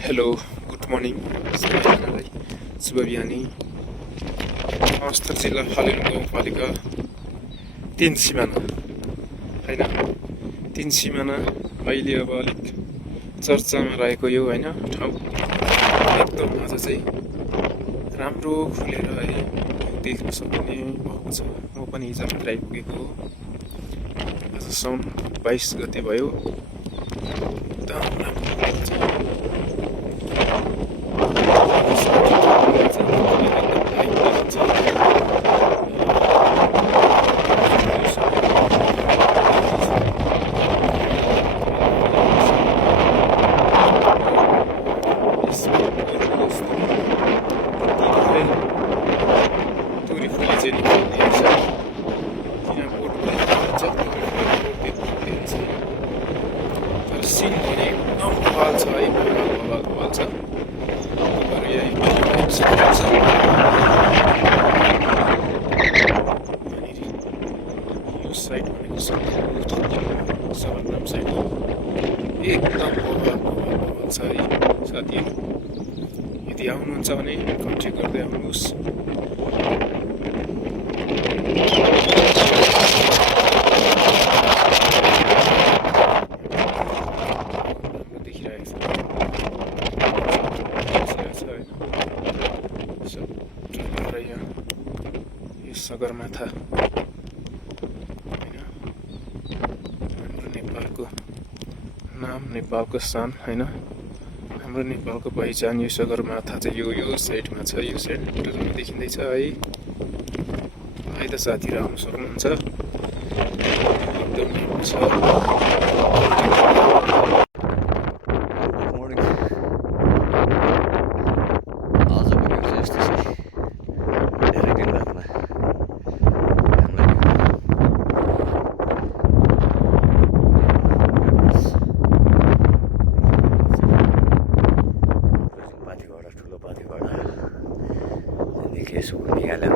Hello good morning सबैजनालाई शुभ बिहानी। अवस्था जिल्ला फालुट गाउँपालिका 3 सिमाना होइन 3 सिमाना अहिले अब अलिक चर्चामा रहेको यो होइन ठाउँ एकदम आज चाहिँ राम्रो खुलेर है देख्न सक्ने भएको छ। म पनि हिजो मात्र आइपुगेको हो। आज साउन 22 गते भयो। एकदम राम्रो खुलेको छ। सिन भने एकदम बवाल छ है, बवाल छ। यो साइड भनेको सबलनाम साइड एकदम बवाल छ है साथीहरू। यदि आउनुहुन्छ भने कन्ट्याक्ट गर्दै आउनुहोस्। यो सगरमाथा होइन, हाम्रो नेपालको नाम, नेपालको शान होइन, हाम्रो नेपालको पहिचान यो सगरमाथा चाहिँ यो साइडमा छ। यो साइड होटलमा देखिँदैछ है। है त साथीहरू आउनु सक्नुहुन्छ। एकदम राम्रो छ। ठुलो पाथीबाट देखिएछु निकालेर